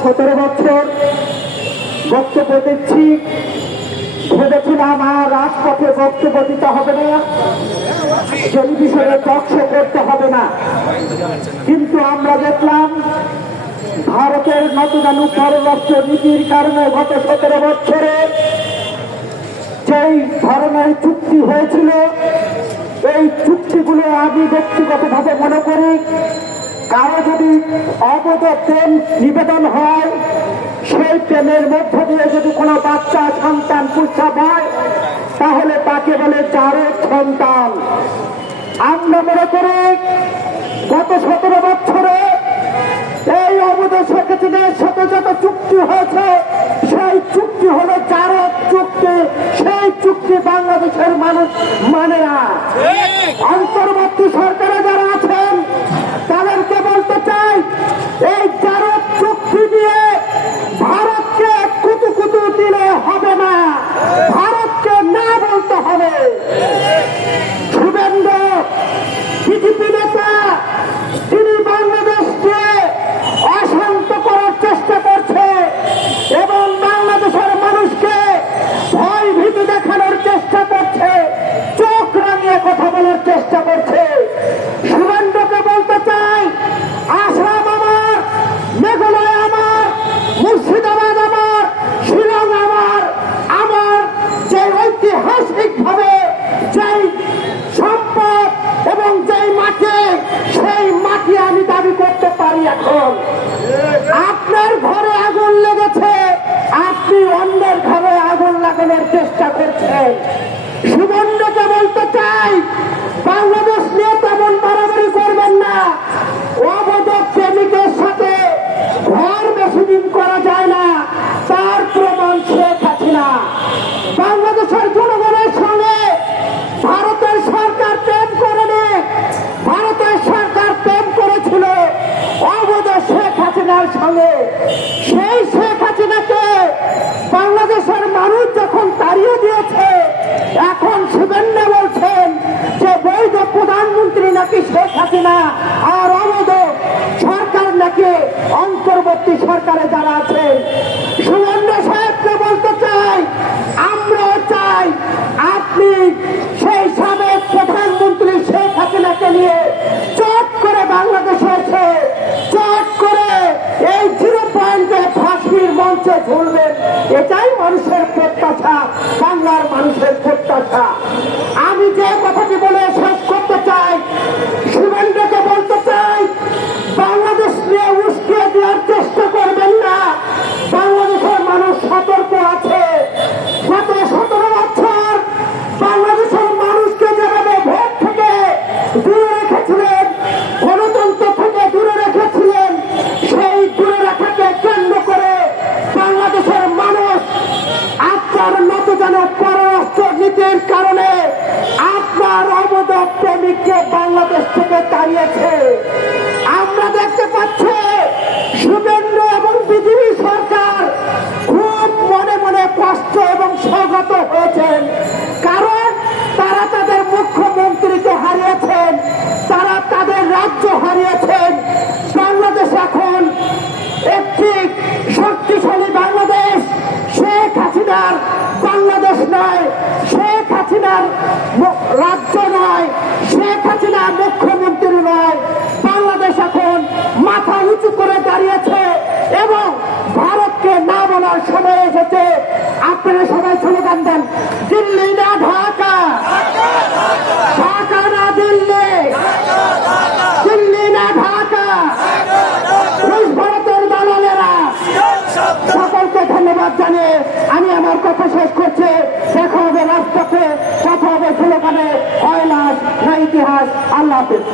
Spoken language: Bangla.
সতেরো বছর বক্তব্য দিচ্ছি। ভেবেছিলাম আর রাজপথে বক্তব্য দিতে হবে না। টেলিভিশনে টকশো করতে হবে না। কিন্তু আমরা দেখলাম ভারতের নতুন পররাষ্ট্র নীতির কারণে গত সতেরো বছরে যেই ধরনের চুক্তি হয়েছিল, এই চুক্তিগুলো আমি ব্যক্তিগতভাবে মনে করি কারও যদি অবদ প্রেম নিবেদন হয়, সেই প্রেমের মধ্য দিয়ে যদি কোনো বাচ্চা সন্তান পুষা হয়, তাহলে তাকে বলে চারক সন্তান। আমরা মনে করি গত সতেরো বছরে এই অবৈধ সেক্রেটারির সাথে যত চুক্তি হয়েছে, সেই চুক্তি হলো চারক চুক্তি। সেই চুক্তি বাংলাদেশের মানুষ মানে না। অন্তর্বর্তী সরকারে যারা আছেন তাদেরকে বলতে চাই এই চারক চুক্তি দিয়ে ভারতকে কুতু কুতু দিলে হবে না ভারতকে না বলতে হবে শুভেন্দু বিজেপি নেতা তিনি বাংলাদেশকে অশান্ত করার চেষ্টা করছে এবং বাংলাদেশের মানুষকে ভয় ভীতি দেখানোর চেষ্টা করছে চোখ রাঙিয়ে কথা বলার চেষ্টা করছে শুভেন্দুকে বলতে চাই আসাম আমার মেঘালয় আমার মুর্শিদাবাদ আমার শিলং আমার আমার যে ঐতিহাসিক ভাবে যেই সম্পদ এবং যেই মাটি সেই মাটি আমি দাবি করতে পারি এখন। আপনার ঘরে আগুন লেগেছে, আপনি অন্যের ঘরে আগুন লাগানোর চেষ্টা করছেন। সুবর্ণকে বলতে চাই, বাংলাদেশ নিয়ে তেমন বাড়াবাড়ি করবেন না। অবৈধ প্রেমিকের সাথে ঘর বেশি দিন করা যায় না, তার প্রমাণ শেখ হাসিনা। বাংলাদেশের জনগণের সঙ্গে ভারতের সরকার প্রেম করেনি ভারতের সরকার প্রেম করেছিল অবৈধ শেখ হাসিনার সঙ্গে সেই শেখ হাসিনাকে বাংলাদেশের মানুষ যখন তাড়িয়ে দিয়েছে, এখন শুভেন্দু বলছেন যে বৈধ প্রধানমন্ত্রী নাকি শেখ হাসিনা আর অবৈধ সরকার নাকি অন্তর্বর্তী সরকারে যারা আছে মঞ্চে ঘুরবেন এটাই মানুষের প্রত্যাশা বাংলার মানুষের প্রত্যাশা। মতো যেন পররাষ্ট্র নীতির কারণে আপনার অবদ প্রেমিককে বাংলাদেশ থেকে তাড়িয়েছে। আমরা দেখতে পাচ্ছি শুভেন্দ্র এবং বিজেপি সরকার খুব মনে মনে কষ্ট এবং স্বাগত হয়েছেন। কারণ তারা তাদের মুখ্যমন্ত্রীকে হারিয়েছেন, তারা তাদের রাজ্য হারিয়েছেন। বাংলাদেশ এখন একটি শক্তিশালী বাংলাদেশ শেখ হাসিনার বাংলাদেশ নয় শেখ হাসিনার মু- রাজ্য নয় শেখ হাসিনা মুখ্যমন্ত্রী নয় বাংলাদেশ এখন মাথা উঁচু করে দাঁড়িয়েছে এবং ভারতকে না সময় এসেছে। আপনারা সবাই স্লোগান দেন, দিল্লি না ঢাকা? ঢাকা না দিল্লি? দিল্লি না ঢাকা? ভারতের দালালেরা, সকলকে ধন্যবাদ জানিয়ে আমি আমার কথা শেষ করছি। দেখা হবে রাজপথে কথা হবে স্লোগানে। হয় না ইতিহাস। আল্লাহ হাফিজ।